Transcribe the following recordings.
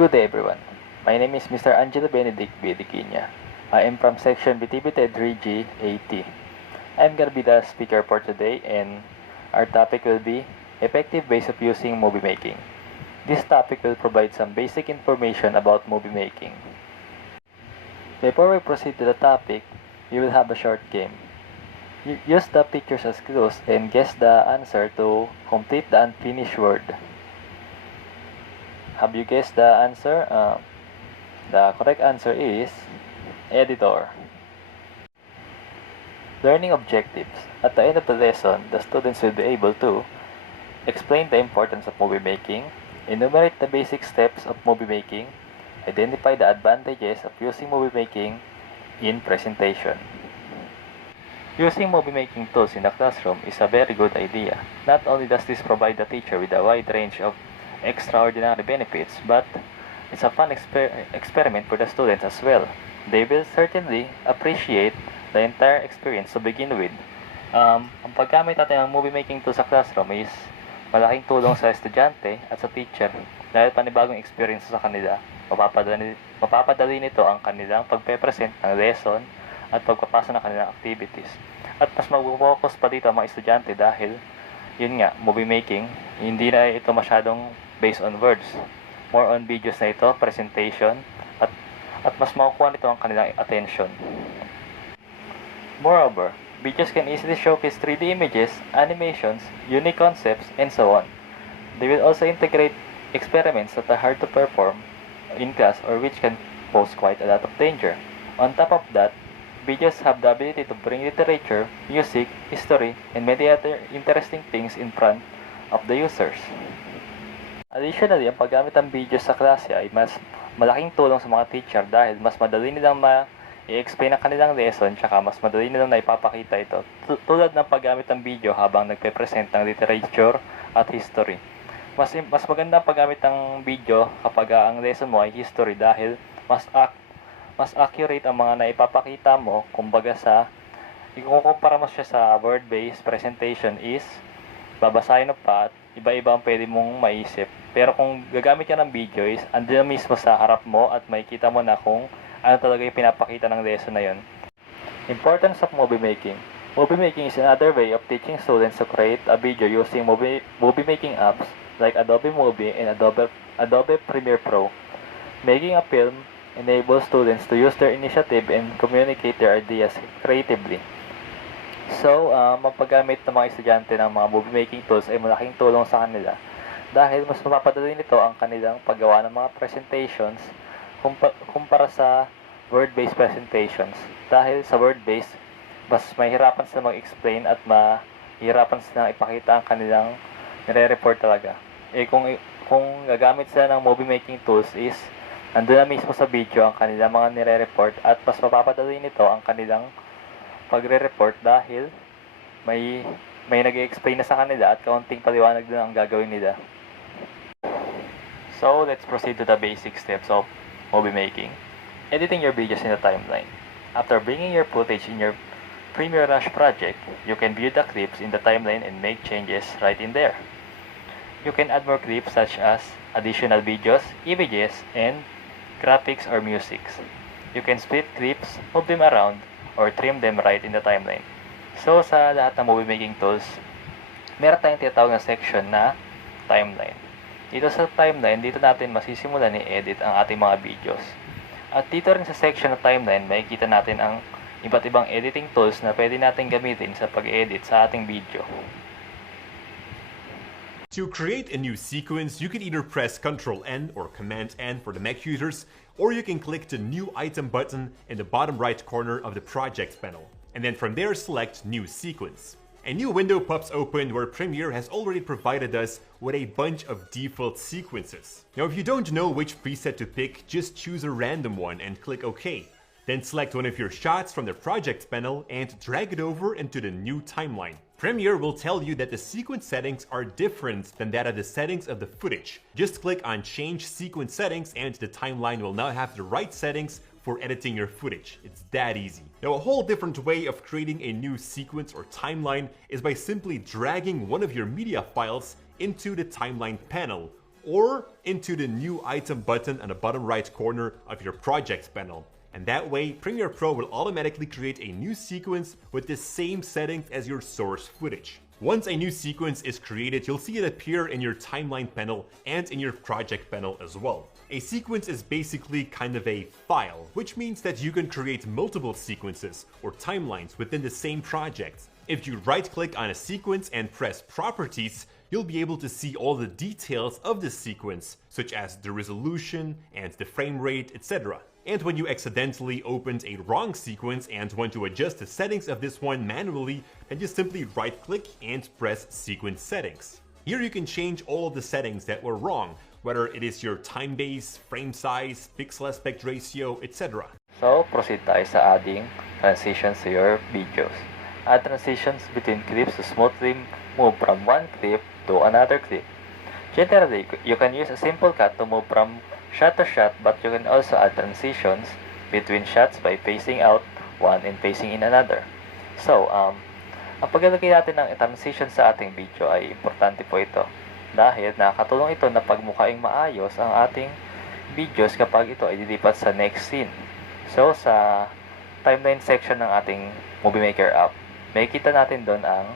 Good day everyone. My name is Mr. Angelo Benedict Bediquinia. I am from section BTBT 3G AT. I'm gonna be the speaker for today and our topic will be effective ways of using movie making. This topic will provide some basic information about movie making. Before we proceed to the topic, we will have a short game. Use the pictures as clues and guess the answer to complete the unfinished word. Have you guessed the answer? The correct answer is editor. Learning objectives. At the end of the lesson, the students will be able to explain the importance of movie making, enumerate the basic steps of movie making, identify the advantages of using movie making in presentation. Using movie making tools in the classroom is a very good idea. Not only does this provide the teacher with a wide range of extraordinary benefits, but it's a fun experiment for the students as well. They will certainly appreciate the entire experience to begin with. Ang paggamit natin ng movie making tool sa classroom is malaking tulong sa estudyante at sa teacher dahil panibagong experience sa kanila. Mapapadali nito ang kanilang pagpe-present ng lesson at pagpapasa ng kanilang activities. At mas mag-focus pa dito ang mga estudyante dahil yun nga, movie making, hindi na ito masyadong based on words. More on videos na ito, presentation, at mas makukuha nito ang kanilang attention. Moreover, videos can easily showcase 3D images, animations, unique concepts, and so on. They will also integrate experiments that are hard to perform in class or which can pose quite a lot of danger. On top of that, videos have the ability to bring literature, music, history, and many other interesting things in front of the users. Additionally, ang paggamit ng videos sa klase ay mas malaking tulong sa mga teacher dahil mas madali nilang i-explain ang kanilang lesson tsaka mas madali nilang naipapakita ito tulad ng paggamit ng video habang nagpe-present ng literature at history. Mas maganda ang paggamit ng video kapag ang lesson mo ay history dahil mas accurate ang mga naipapakita mo. Kumbaga ikukumpara mo siya sa word-based presentation is babasahin mo pa at iba-iba ang pwede mong maisip. Pero kung gagamit ka ng video is andun mismo sa harap mo at makikita mo na kung ano talaga yung pinapakita ng lesson na yun. Importance of movie making. Movie making is another way of teaching students to create a video using movie making apps like Adobe Movie and Adobe Premiere Pro. Making a film enables students to use their initiative and communicate their ideas creatively. So, mapaggamit ng mga estudyante ng mga movie making tools ay malaking tulong sa kanila dahil mas mapapadali nito ang kanilang paggawa ng mga presentations kumpara sa word-based presentations. Dahil sa word-based, mas mahirapan sila mag-explain at mahirapan sila ipakita ang kanilang nire-report talaga. Kung gagamit sila ng movie making tools is nandun na mismo sa video ang kanilang mga nire-report at mas mapapadali nito ang kanilang pagre-report dahil may nag-explain na sa kanila at kaunting paliwanag din ang gagawin nila. So, let's proceed to the basic steps of movie making. Editing your videos in the timeline. After bringing your footage in your Premiere Rush project, you can view the clips in the timeline and make changes right in there. You can add more clips such as additional videos, images, and graphics or musics. You can split clips, move them around, or trim them right in the timeline. So, sa lahat ng movie making tools, meron tayong tinatawag na section na timeline. Dito sa timeline, dito natin masisimulan i-edit ang ating mga videos. At dito rin sa section na timeline, makikita natin ang iba't ibang editing tools na pwede natin gamitin sa pag-edit sa ating video. To create a new sequence, you can either press Ctrl-N or Command-N for the Mac users, or you can click the New Item button in the bottom right corner of the project panel. And then from there, select New Sequence. A new window pops open where Premiere has already provided us with a bunch of default sequences. Now, if you don't know which preset to pick, just choose a random one and click OK. Then select one of your shots from the project panel and drag it over into the new timeline. Premiere will tell you that the sequence settings are different than that of the settings of the footage. Just click on Change Sequence Settings and the timeline will now have the right settings for editing your footage. It's that easy. Now, a whole different way of creating a new sequence or timeline is by simply dragging one of your media files into the timeline panel, or into the new item button on the bottom right corner of your projects panel. And that way, Premiere Pro will automatically create a new sequence with the same settings as your source footage. Once a new sequence is created, you'll see it appear in your timeline panel and in your project panel as well. A sequence is basically kind of a file, which means that you can create multiple sequences or timelines within the same project. If you right-click on a sequence and press Properties, you'll be able to see all the details of the sequence, such as the resolution and the frame rate, etc. And when you accidentally opened a wrong sequence and want to adjust the settings of this one manually, then just simply right-click and press Sequence Settings. Here you can change all of the settings that were wrong, whether it is your time base, frame size, pixel aspect ratio, etc. So, proceed tayo sa adding transitions to your videos. Add transitions between clips to smoothly move from one clip to another clip. Generally, you can use a simple cut to move from shot to shot, but you can also add transitions between shots by phasing out one and phasing in another. So, ang paglalagay natin ng transition sa ating video ay importante po ito dahil nakakatulong ito na pagmukhaing maayos ang ating videos kapag ito ay dilipat sa next scene. So, sa timeline section ng ating Movie Maker app, makikita natin doon ang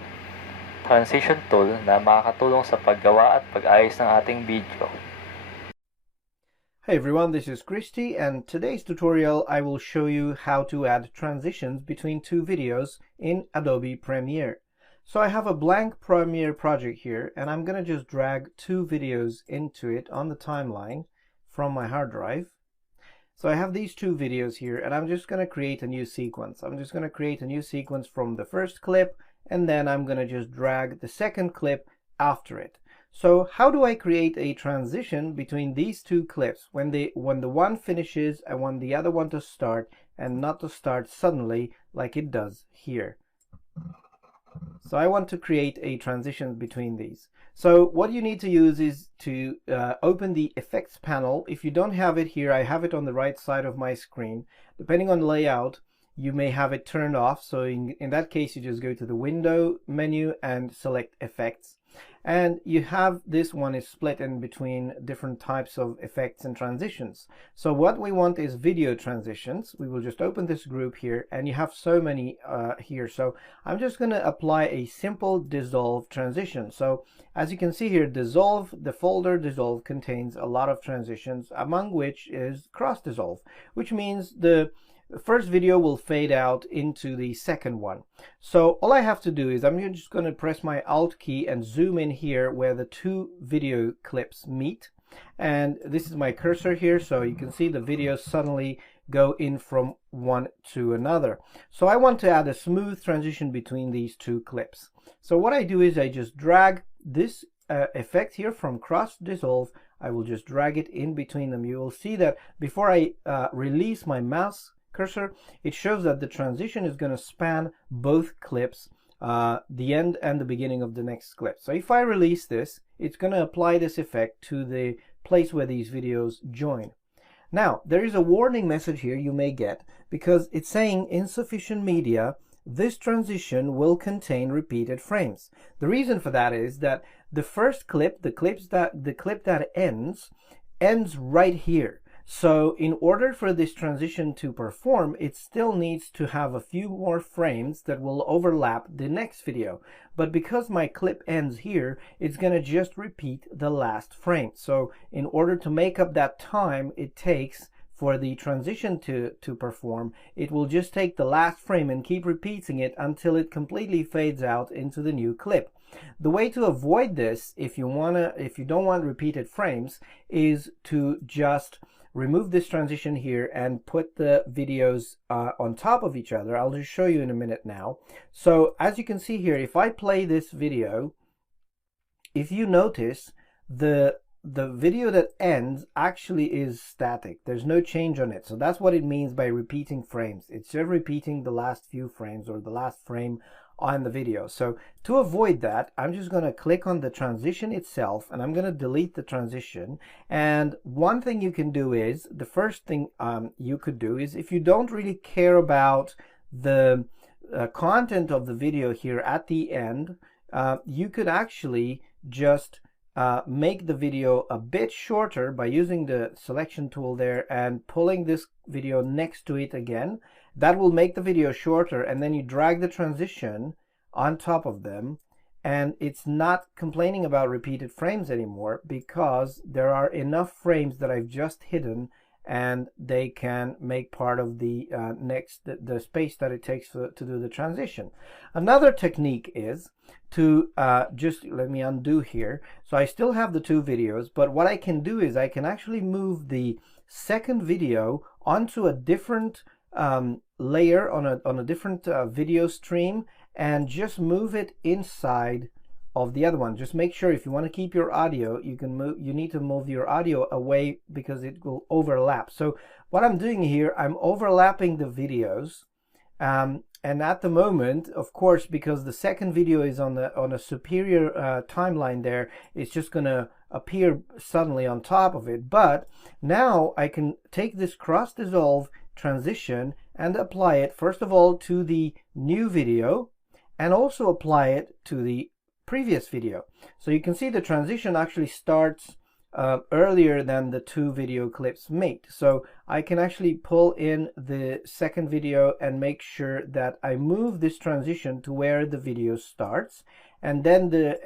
transition tool na makakatulong sa paggawa at pag-ayos ng ating video. Hey everyone, this is Christy, and today's tutorial I will show you how to add transitions between two videos in Adobe Premiere. So I have a blank Premiere project here, and I'm gonna just drag two videos into it on the timeline from my hard drive. So I have these two videos here, and I'm just gonna create a new sequence. I'm just gonna create a new sequence from the first clip, and then I'm gonna just drag the second clip after it. So how do I create a transition between these two clips when the one finishes, I want the other one to start and not to start suddenly like it does here. So I want to create a transition between these. So what you need to use is to open the effects panel. If you don't have it here, I have it on the right side of my screen. Depending on the layout, you may have it turned off. So in that case, you just go to the window menu and select effects. And you have this one is split in between different types of effects and transitions. So what we want is video transitions. We will just open this group here, and you have so many here. So I'm just going to apply a simple dissolve transition. So as you can see here, dissolve, the folder dissolve contains a lot of transitions, among which is cross dissolve, which means the first video will fade out into the second one. So all I have to do is I'm just going to press my Alt key and zoom in here where the two video clips meet. And this is my cursor here, so you can see the videos suddenly go in from one to another. So I want to add a smooth transition between these two clips. So what I do is I just drag this effect here from cross dissolve. I will just drag it in between them. You will see that before I release my mouse cursor, it shows that the transition is going to span both clips, the end and the beginning of the next clip. So if I release this, it's going to apply this effect to the place where these videos join. Now, there is a warning message here you may get because it's saying insufficient media. This transition will contain repeated frames. The reason for that is that the first clip, the clip that ends right here. So in order for this transition to perform, it still needs to have a few more frames that will overlap the next video. But because my clip ends here, it's going to just repeat the last frame. So in order to make up that time it takes for the transition to perform, it will just take the last frame and keep repeating it until it completely fades out into the new clip. The way to avoid this, if you don't want repeated frames, is to just remove this transition here and put the videos on top of each other. I'll just show you in a minute now. So as you can see here, if I play this video, if you notice, the video that ends actually is static. There's no change on it. So that's what it means by repeating frames. It's just repeating the last few frames or the last frame on the video. So to avoid that, I'm just going to click on the transition itself and I'm going to delete the transition. And one thing you can do is, the first thing you could do is, if you don't really care about the content of the video here at the end, you could actually just make the video a bit shorter by using the selection tool there and pulling this video next to it again. That will make the video shorter, and then you drag the transition on top of them, and it's not complaining about repeated frames anymore because there are enough frames that I've just hidden, and they can make part of the the space that it takes to do the transition. Another technique is to just let me undo here. So I still have the two videos, but what I can do is I can actually move the second video onto a different layer on a different video stream, and just move it inside of the other one. Just make sure, if you want to keep your audio, you need to move your audio away because it will overlap. So what I'm doing here, I'm overlapping the videos, and at the moment, of course, because the second video is on a superior timeline there, it's just gonna appear suddenly on top of it. But now I can take this cross dissolve transition and apply it first of all to the new video, and also apply it to the previous video. So you can see the transition actually starts earlier than the two video clips meet. So I can actually pull in the second video and make sure that I move this transition to where the video starts, and then the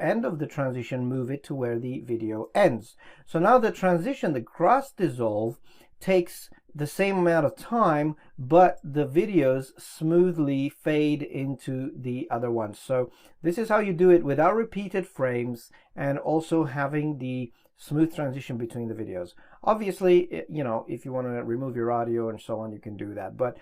end of the transition, move it to where the video ends. So now the transition, the cross dissolve, takes the same amount of time, but the videos smoothly fade into the other ones. So this is how you do it without repeated frames, and also having the smooth transition between the videos. Obviously, you know, if you want to remove your audio and so on, you can do that. But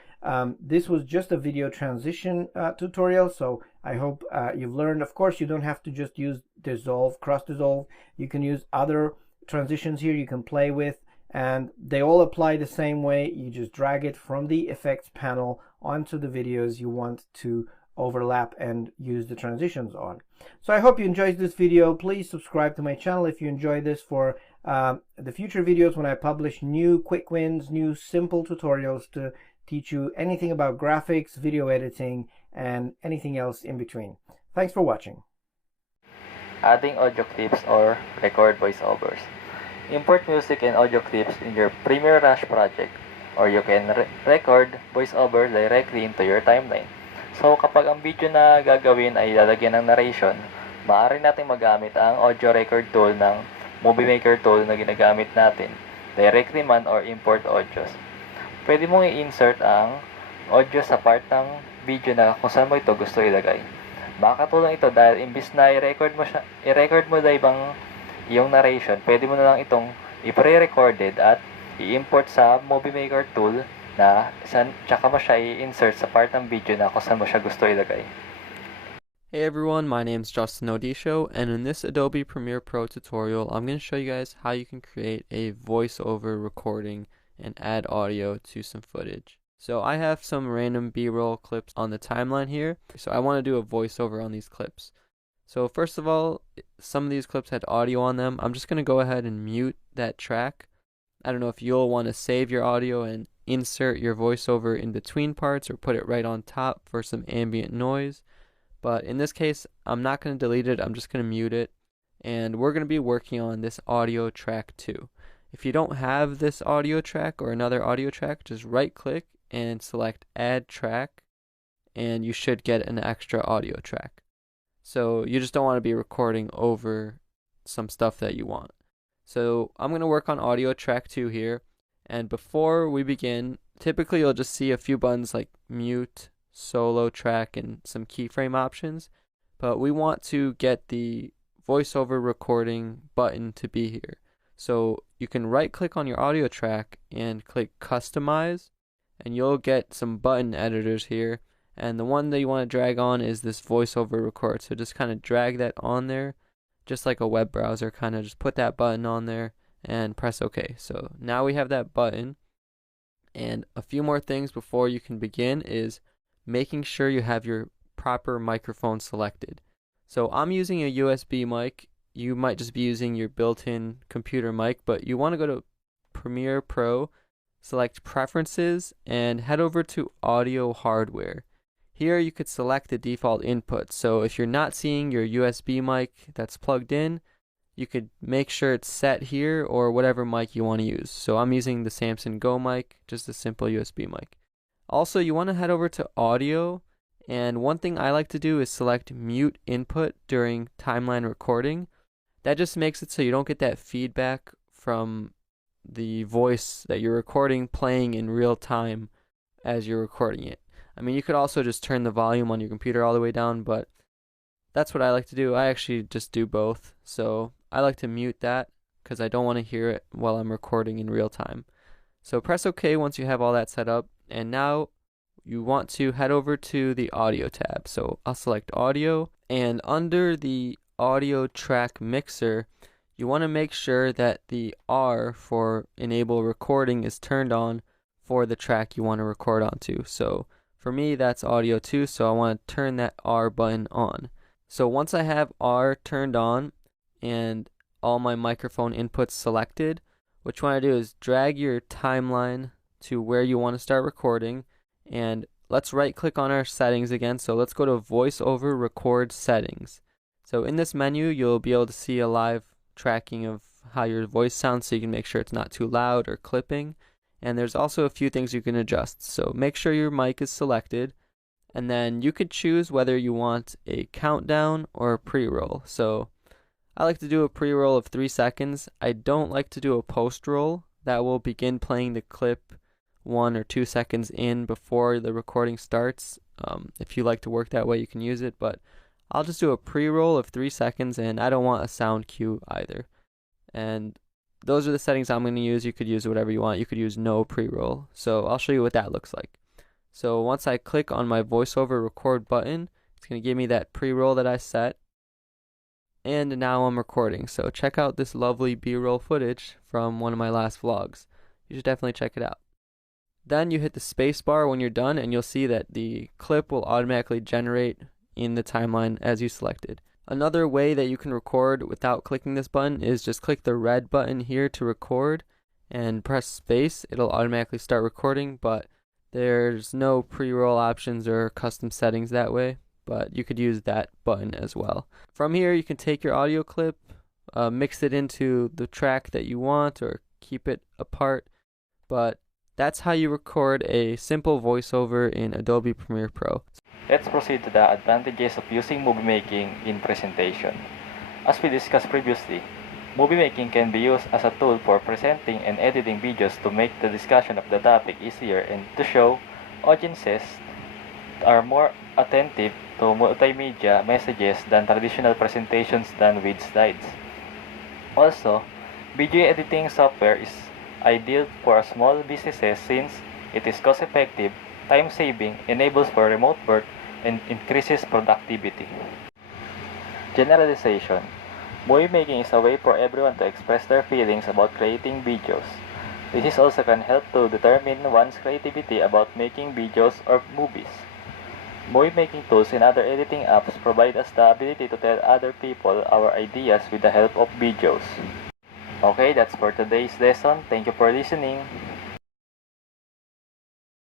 this was just a video transition tutorial, so I hope you've learned. Of course, you don't have to just use dissolve, cross dissolve. You can use other transitions here you can play with, and they all apply the same way. You just drag it from the effects panel onto the videos you want to overlap and use the transitions on. So I hope you enjoyed this video. Please subscribe to my channel if you enjoy this, for the future videos when I publish new quick wins, new simple tutorials to teach you anything about graphics, video editing, and anything else in between. Thanks for watching. Adding audio clips or record voiceovers. Import music and audio clips in your Premiere Rush project, or you can record voiceover directly into your timeline. So kapag ang video na gagawin ay lalagyan ng narration, maaari natin magamit ang audio record tool ng Movie Maker tool na ginagamit natin, directly man or import audios. Pwede mong i-insert ang audio sa part ng video na kung saan mo ito gusto ilagay. Makakatulong ito dahil imbis na i-record mo na ibang yung narration, pwede mo na lang itong i-pre-recorded at i-import sa Movie Maker tool na tsaka mo siya i-insert sa part ng video na kung saan mo siya gusto ilagay. Hey everyone, my name is Justin Odisho, and in this Adobe Premiere Pro tutorial, I'm going to show you guys how you can create a voiceover recording and add audio to some footage. So I have some random B-roll clips on the timeline here, so I want to do a voiceover on these clips. So first of all, some of these clips had audio on them. I'm just going to go ahead and mute that track. I don't know if you'll want to save your audio and insert your voiceover in between parts or put it right on top for some ambient noise. But in this case, I'm not going to delete it. I'm just going to mute it. And we're going to be working on this audio track too. If you don't have this audio track or another audio track, just right click and select Add Track, and you should get an extra audio track. So you just don't want to be recording over some stuff that you want. So I'm going to work on audio track 2 here. And before we begin, typically you'll just see a few buttons like mute, solo track, and some keyframe options. But we want to get the voiceover recording button to be here. So you can right click on your audio track and click customize, and you'll get some button editors here. And the one that you want to drag on is this voiceover record. So just kind of drag that on there, just like a web browser, kind of just put that button on there and press OK. So now we have that button. And a few more things before you can begin is making sure you have your proper microphone selected. So I'm using a USB mic. You might just be using your built-in computer mic, but you want to go to Premiere Pro, select Preferences, and head over to Audio Hardware. Here you could select the default input. So if you're not seeing your USB mic that's plugged in, you could make sure it's set here or whatever mic you want to use. So I'm using the Samson Go mic, just a simple USB mic. Also, you want to head over to audio, and one thing I like to do is select mute input during timeline recording. That just makes it so you don't get that feedback from the voice that you're recording playing in real time as you're recording it. I mean, you could also just turn the volume on your computer all the way down, but that's what I like to do. I actually just do both. So I like to mute that because I don't want to hear it while I'm recording in real time. So press OK once you have all that set up. And now you want to head over to the audio tab. So I'll select audio, and under the audio track mixer, you want to make sure that the R for enable recording is turned on for the track you want to record onto. So for me, that's audio 2, so I want to turn that R button on. So once I have R turned on and all my microphone inputs selected, what you want to do is drag your timeline to where you want to start recording, and let's right click on our settings again. So let's go to voice over record settings. So in this menu, you'll be able to see a live tracking of how your voice sounds, so you can make sure it's not too loud or clipping. And there's also a few things you can adjust. So make sure your mic is selected, and then you could choose whether you want a countdown or a pre-roll. So I like to do a pre-roll of 3 seconds. I don't like to do a post-roll. That will begin playing the clip 1 or 2 seconds in before the recording starts. If you like to work that way, you can use it, but I'll just do a pre-roll of 3 seconds, and I don't want a sound cue either. And those are the settings I'm going to use. You could use whatever you want. You could use no pre-roll. So I'll show you what that looks like. So once I click on my voiceover record button, it's going to give me that pre-roll that I set. And now I'm recording. So check out this lovely B-roll footage from one of my last vlogs. You should definitely check it out. Then you hit the space bar when you're done, and you'll see that the clip will automatically generate in the timeline as you selected. Another way that you can record without clicking this button is just click the red button here to record and press space. It'll automatically start recording, but there's no pre-roll options or custom settings that way, but you could use that button as well. From here, you can take your audio clip, mix it into the track that you want, or keep it apart, but that's how you record a simple voiceover in Adobe Premiere Pro. Let's proceed to the advantages of using movie making in presentation. As we discussed previously, movie making can be used as a tool for presenting and editing videos to make the discussion of the topic easier and to show audiences are more attentive to multimedia messages than traditional presentations done with slides. Also, video editing software is ideal for small businesses since it is cost-effective, time-saving, enables for remote work, and increases productivity. Generalization. Movie making is a way for everyone to express their feelings about creating videos. This also can help to determine one's creativity about making videos or movies. Movie making tools and other editing apps provide us the ability to tell other people our ideas with the help of videos. Okay, that's for today's lesson. Thank you for listening.